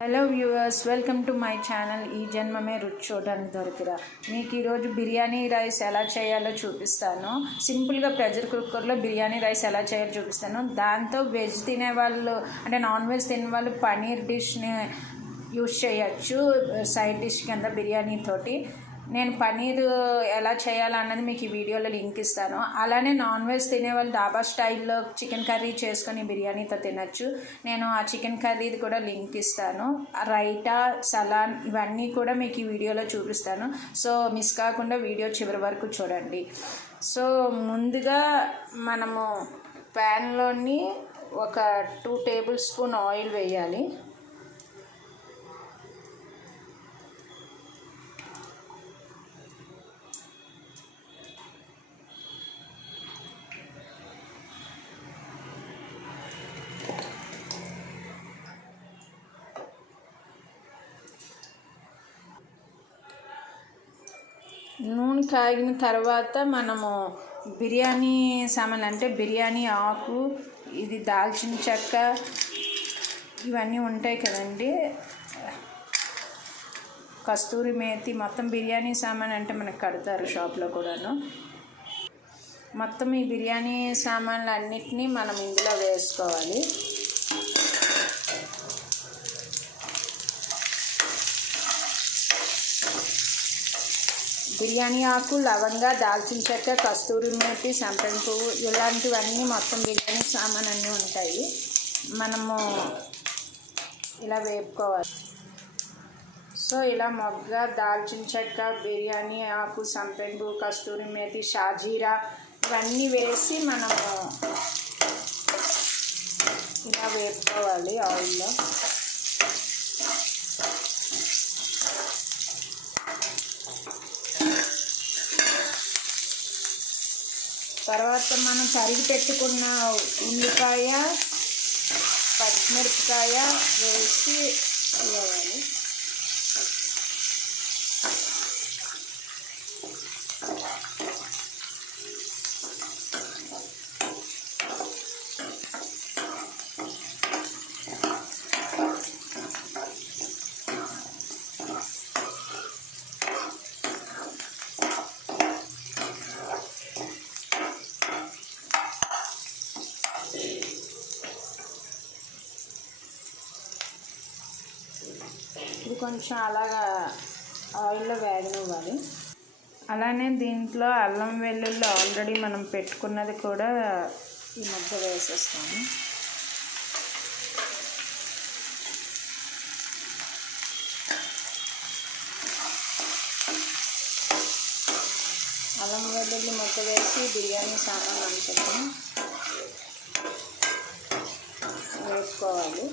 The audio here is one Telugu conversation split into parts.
Hello viewers welcome to my channel ఈ జన్మమే రుచి చూడడానికి దొరికిరా. మీకు ఈరోజు బిర్యానీ రైస్ ఎలా చేయాలో చూపిస్తాను. సింపుల్గా ప్రెషర్ కుక్కర్లో బిర్యానీ రైస్ ఎలా చేయాలో చూపిస్తాను. దాంతో వెజ్ తినే వాళ్ళు అంటే నాన్ వెజ్ తినే వాళ్ళు పనీర్ డిష్ని యూస్ చేయొచ్చు సైడ్ డిష్ కింద బిర్యానీ తోటి. నేను పనీర్ ఎలా చేయాలన్నది మీకు ఈ వీడియోలో లింక్ ఇస్తాను. అలానే నాన్ వెజ్ తినే వాళ్ళు డాబా స్టైల్లో చికెన్ కర్రీ చేసుకొని బిర్యానీతో తినచ్చు. నేను ఆ చికెన్ కర్రీది కూడా లింక్ ఇస్తాను. రైటా సలాన్ ఇవన్నీ కూడా మీకు ఈ వీడియోలో చూపిస్తాను. సో మిస్ కాకుండా వీడియో చివరి వరకు చూడండి. సో ముందుగా మనము ప్యాన్లోని ఒక టూ టేబుల్ స్పూన్ ఆయిల్ వేయాలి. నూనె కాగిన తర్వాత మనము బిర్యానీ సామాన్ అంటే బిర్యానీ ఆకు ఇది దాల్చిన చెక్క ఇవన్నీ ఉంటాయి కదండి. కస్తూరి మేతి మొత్తం బిర్యానీ సామాన్ అంటే మనకు కడతారు షాప్లో కూడాను. మొత్తం ఈ బిర్యానీ సామాన్లు అన్నిటినీ మనం ఇందులో వేసుకోవాలి. బిర్యానీ ఆకు లవంగా దాల్చిన చెక్క కస్తూరి మేతి సంపంగి పువ్వు ఇలాంటివన్నీ మొత్తం బిర్యానీ సామాన్ అన్నీ ఉంటాయి. మనము ఇలా వేపుకోవాలి. సో ఇలా మొగ్గ దాల్చిన చెక్క బిర్యానీ ఆకు సంపెంగి పువ్వు కస్తూరి మేతి షాజీరా ఇవన్నీ వేసి మనము ఇలా వేపుకోవాలి ఆయిల్లో. తర్వాత మనం తరిగి పెట్టుకున్న ఉల్లిపాయ పచ్చిమిరపకాయ వేసి వేయాలి. ఇది కొంచెం అలాగా ఆయిల్లో వేగనివ్వాలి. అలానే దీంట్లో అల్లం వెల్లుల్లి ఆల్రెడీ మనం పెట్టుకున్నది కూడా ఈ ముద్ద వేసేస్తాము. అల్లం వెల్లుల్లి ముద్ద వేసి బిర్యానీ సామాన్ అనుకుంటాం వేసుకోవాలి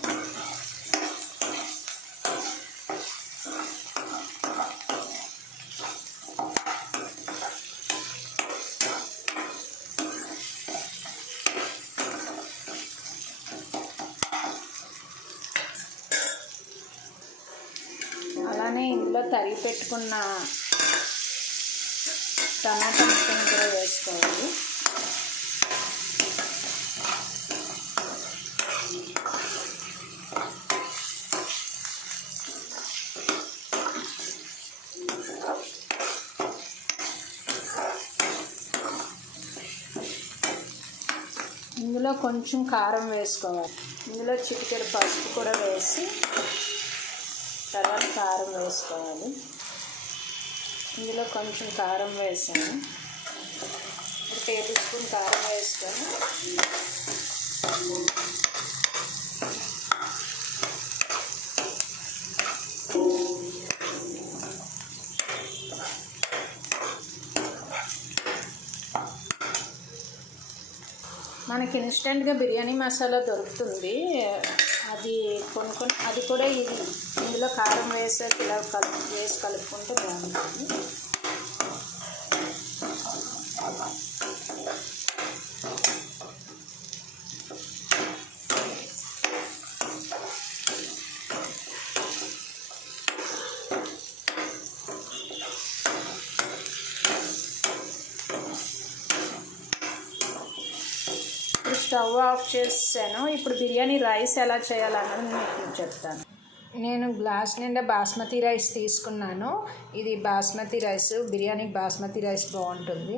అలానే ఇందులో తరిగి పెట్టుకున్న టమాటా ముక్కను కూడా వేసుకోవాలి. ఇందులో కొంచెం కారం వేసుకోవాలి. ఇందులో చిటికెడు పసుపు కూడా వేసి కారం వేసుకోవాలి. ఇందులో కొంచెం కారం వేసాను. ఒక టేబుల్ స్పూన్ కారం వేసుకొని మనకి ఇన్స్టెంట్గా బిర్యానీ మసాలా దొరుకుతుంది. అది కొనుక్కొని అది కూడా ఇది. ఇందులో కారం వేసే ఇలా కలుపు వేసి కలుపుకుంటే బాగుంటుంది. ఇప్పుడు స్టవ్ ఆఫ్ చేసాను ఇప్పుడు బిర్యానీ రైస్ ఎలా చేయాలన్నది నేను మీకు చెప్తాను. నేను గ్లాస్ నిండా బాస్మతి రైస్ తీసుకున్నాను. ఇది బాస్మతి రైస్ బిర్యానీకి బాస్మతి రైస్ బాగుంటుంది.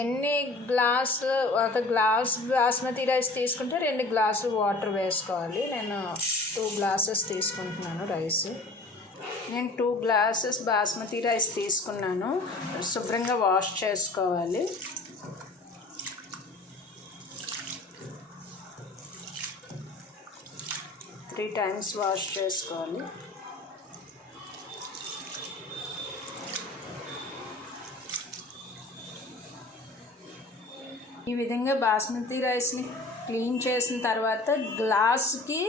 ఎన్ని గ్లాస్ ఒక గ్లాస్ బాస్మతి రైస్ తీసుకుంటే రెండు గ్లాసు వాటర్ వేసుకోవాలి. నేను టూ గ్లాసెస్ తీసుకుంటున్నాను రైస్. నేను టూ గ్లాసెస్ బాస్మతి రైస్ తీసుకున్నాను. శుభ్రంగా వాష్ చేసుకోవాలి. త్రీ టైమ్స్ వాష్ చేసుకోవాలి. ఈ విధంగా బాస్మతి రైస్ని క్లీన్ చేసిన తర్వాత గ్లాస్కి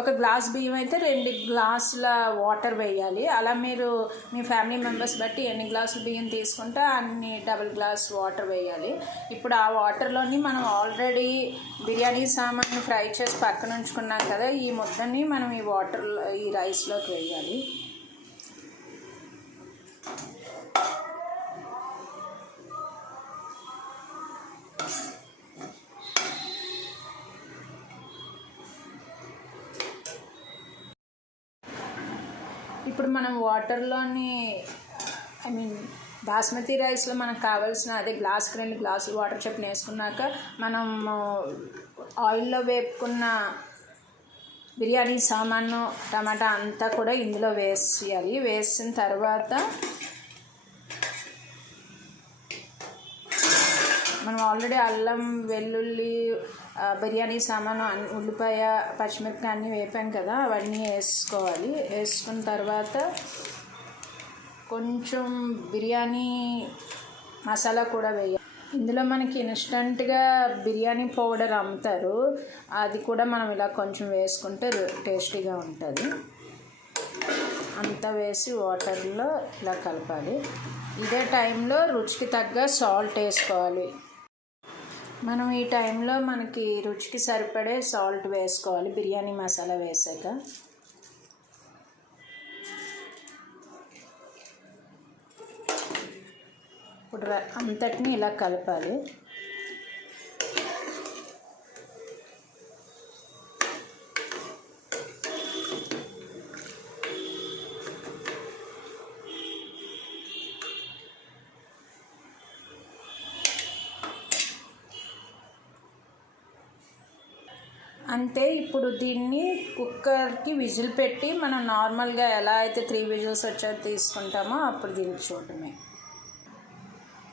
ఒక గ్లాస్ బియ్యం అయితే రెండు గ్లాసుల వాటర్ వేయాలి. అలా మీరు మీ ఫ్యామిలీ మెంబర్స్ బట్టి ఎన్ని గ్లాసులు బియ్యం తీసుకుంటే అన్ని డబుల్ గ్లాస్ వాటర్ వేయాలి. ఇప్పుడు ఆ వాటర్లోని మనం ఆల్రెడీ బిర్యానీ సామాన్ ఫ్రై చేసి పక్కన ఉంచుకున్నాం కదా ఈ ముద్దని మనం ఈ వాటర్ ఈ రైస్లోకి వేయాలి. ఇప్పుడు మనం వాటర్లోని ఐ మీన్ బాస్మతి రైస్లో మనకు కావాల్సిన అదే గ్లాస్కి రెండు గ్లాసులు వాటర్ చొప్పున వేసుకున్నాక మనం uh, ఆయిల్లో వేపుకున్న బిర్యానీ సామాను టమాటా అంతా కూడా ఇందులో వేసేయాలి. వేసిన తర్వాత మనం ఆల్రెడీ అల్లం వెల్లుల్లి బిర్యానీ సామాను అన్ని ఉల్లిపాయ పచ్చిమిరపకాయ అన్నీ వేపాం కదా అవన్నీ వేసుకోవాలి. వేసుకున్న తర్వాత కొంచెం బిర్యానీ మసాలా కూడా వేయాలి. ఇందులో మనకి ఇన్స్టంట్గా బిర్యానీ పౌడర్ అమ్ముతారు. అది కూడా మనం ఇలా కొంచెం వేసుకుంటే టేస్టీగా ఉంటుంది. అంతా వేసి వాటర్లో ఇలా కలపాలి. ఇదే టైంలో రుచికి తగ్గ సాల్ట్ వేసుకోవాలి. మనం ఈ టైంలో మనకి రుచికి సరిపడే సాల్ట్ వేసుకోవాలి. బిర్యానీ మసాలా వేసాక. ఇప్పుడు అంతటిని ఇలా కలపాలి. అంతే ఇప్పుడు దీన్ని కుక్కర్కి విజిల్ పెట్టి మనం నార్మల్గా ఎలా అయితే త్రీ విజిల్స్ వచ్చాక తీసుకుంటామో అప్పుడు దీనికి చూడటమే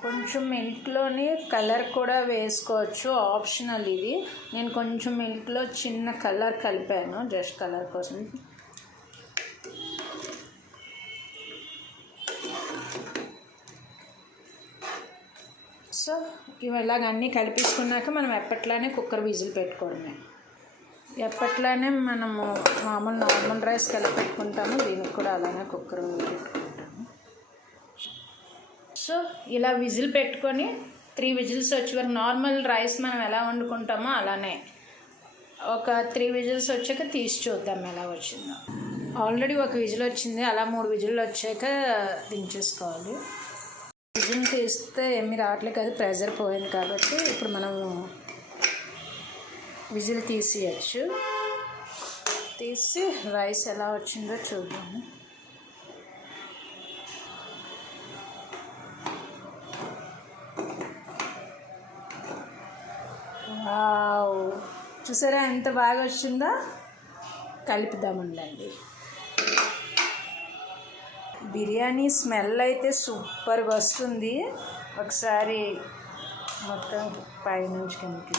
కొంచెం మిల్క్లోనే కలర్ కూడా వేసుకోవచ్చు. ఆప్షనల్ ఇది. నేను కొంచెం మిల్క్లో చిన్న కలర్ కలిపాను జస్ట్ కలర్ కోసం. సో ఇవి ఇలాగ అన్నీ కలిపించుకున్నాక మనం ఎప్పట్లానే కుక్కర్ విజిల్ పెట్టుకోవడమే. ఎప్పట్లానే మనము మామూలు నార్మల్ రైస్ కలిపి పెట్టుకుంటాము. దీనికి కూడా అలానే కుక్కర్ పెట్టుకుంటాము. సో ఇలా విజిల్ పెట్టుకొని త్రీ విజిల్స్ వచ్చే వరకు నార్మల్ రైస్ మనం ఎలా వండుకుంటామో అలానే ఒక త్రీ విజిల్స్ వచ్చాక తీసి చూద్దాం ఎలా వచ్చిందో. ఆల్రెడీ ఒక విజిల్ వచ్చింది. అలా మూడు విజిల్లు వచ్చాక దించేసుకోవాలి. విజిల్ తీస్తే ఏమి రావట్లేదు కదా ప్రెజర్ పోయింది కాబట్టి ఇప్పుడు మనము విజిల్ తీసేయచ్చు. తీసి రైస్ ఎలా వచ్చిందో చూద్దాము. వావ్! చూసారా ఎంత బాగా వచ్చిందో? కలుపుదామండి బిర్యానీ స్మెల్ అయితే సూపర్గా వస్తుంది. ఒకసారి మొత్తం పైనుంచి కిందకి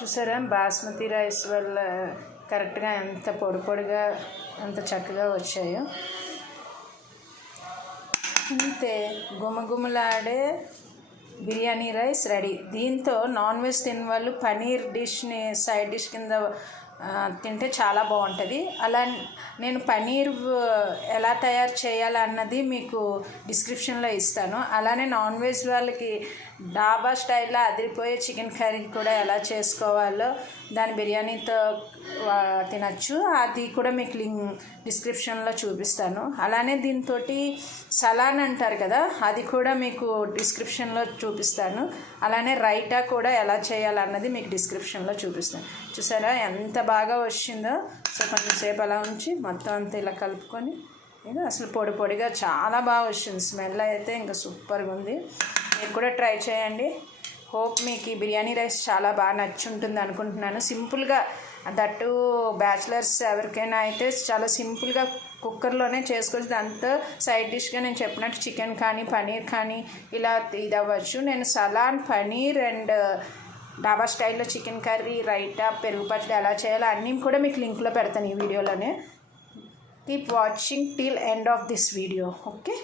చూసారా? బాస్మతి రైస్ వల్ల కరెక్ట్గా ఎంత పొడి పొడిగా ఎంత చక్కగా వచ్చాయో. అంతే గుమగుమలాడే బిర్యానీ రైస్ రెడీ. దీంతో నాన్ వెజ్ తిన్న వాళ్ళు పనీర్ డిష్ని సైడ్ డిష్ కింద తింటే చాలా బాగుంటుంది. అలా నేను పనీర్ ఎలా తయారు చేయాలన్నది మీకు డిస్క్రిప్షన్లో ఇస్తాను. అలానే నాన్ వెజ్ వాళ్ళకి డాబా స్టైల్లో అదిరిపోయే చికెన్ కర్రీ కూడా ఎలా చేసుకోవాలో దాని బిర్యానీతో తినచ్చు. అది కూడా మీకు లింక్ డిస్క్రిప్షన్లో చూపిస్తాను. అలానే దీంతో సలాన్ అంటారు కదా అది కూడా మీకు డిస్క్రిప్షన్లో చూపిస్తాను. అలానే రైటా కూడా ఎలా చేయాలన్నది మీకు డిస్క్రిప్షన్లో చూపిస్తాను. చూసారా? ఎంత బాగా వచ్చిందో. సో కొంచెంసేపు అలా ఉంచి మొత్తం అంతా ఇలా కలుపుకొని ఇది అసలు పొడి పొడిగా చాలా బాగా వచ్చింది. స్మెల్ అయితే ఇంకా సూపర్గా ఉంది. మీరు కూడా ట్రై చేయండి. హోప్ మీకు ఈ బిర్యానీ రైస్ చాలా బాగా నచ్చుంటుంది అనుకుంటున్నాను. సింపుల్గా దట్టు బ్యాచిలర్స్ ఎవరికైనా అయితే చాలా సింపుల్గా కుక్కర్లోనే చేసుకోవచ్చు దాంతో సైడ్ డిష్గా నేను చెప్పినట్టు చికెన్ కానీ పనీర్ కానీ ఇలా ఇది అవ్వచ్చు నేను సలాన్ పనీర్ అండ్ డాబా స్టైల్లో చికెన్ కర్రీ రైటా పెరుగు పచ్చడి ఎలా చేయాలో అన్నీ కూడా మీకు లింక్లో పెడతాను ఈ వీడియోలోనే. Keep watching till end of this video okay?